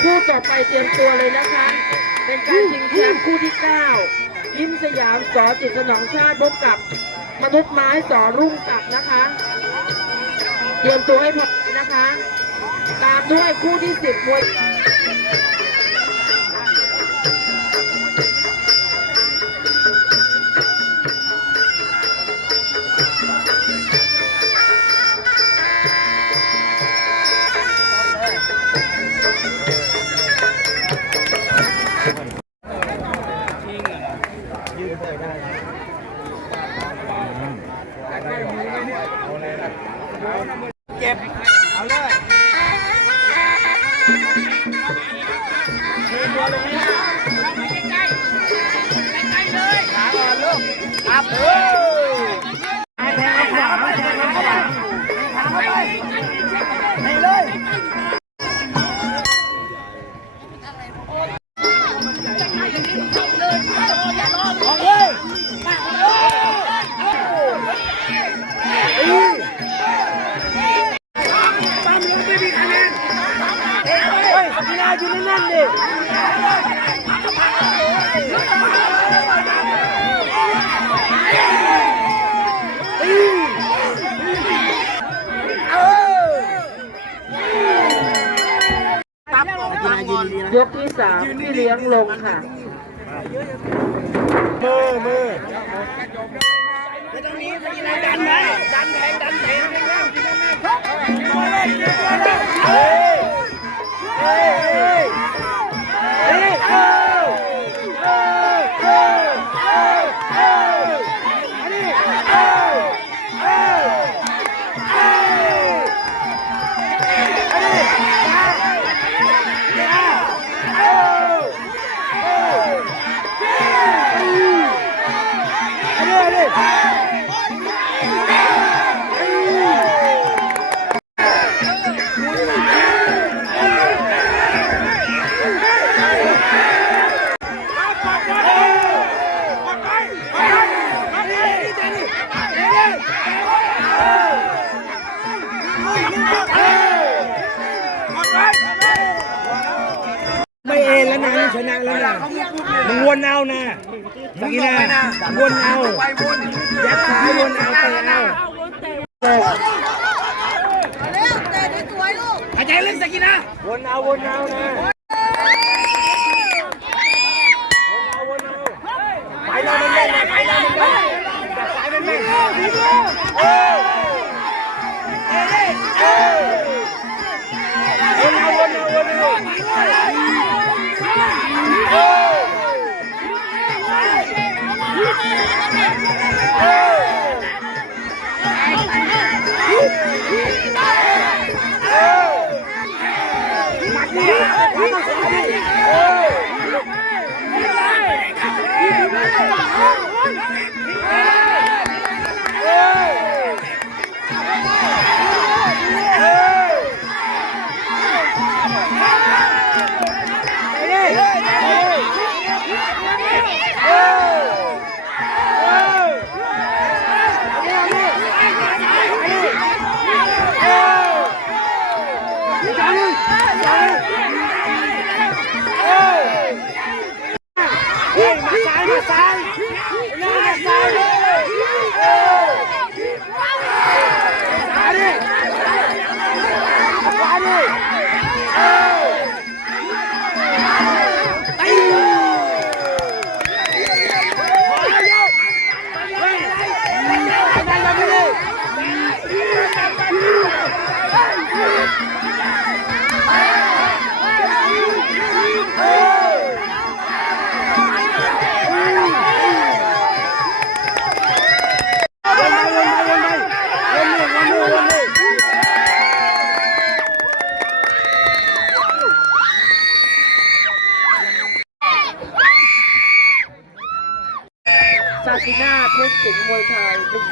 เตรียมตัวเลยนะคะ เป็นการชิงแชมป์คู่ที่ 9 ยิ้มสยามสอจิตสนองชาติพบกับมนุษย์ไม้สอรุ่งศักดิ์นะคะ เตรียมตัวให้พร้อมนะคะ ตามด้วยคู่ที่ 10มวย เก็บ เอาเลยทีตัวลงนี่ใกล้ๆใกล้ๆเลยขาก่อนลูกครับเฮ้ยแทงขวาแทงขวาขาเข้าไปให้เลย ฮ้ยกีฬาอยู่นั่นๆดิยกที่3พี่เลี้ยงลงค่ะมือมือไม่ต้องนี้กีฬาดันไหมดันแทงดันแทงแรงๆกินแรง ไม่เอ็นแล้วนะชนะแล้วนะมึงวนเอานะเมื่อกี้นะวนเอายักษ์ซ้ายวนเอาไปเอาเร็วเตะสวยๆลูกหายใจลึกสักทีนะวนเอาวนเอานะ เนี่ยมั ฮ้ยมาซ้า ปีหน้าเพชรสิงห์มวยไทยเป็น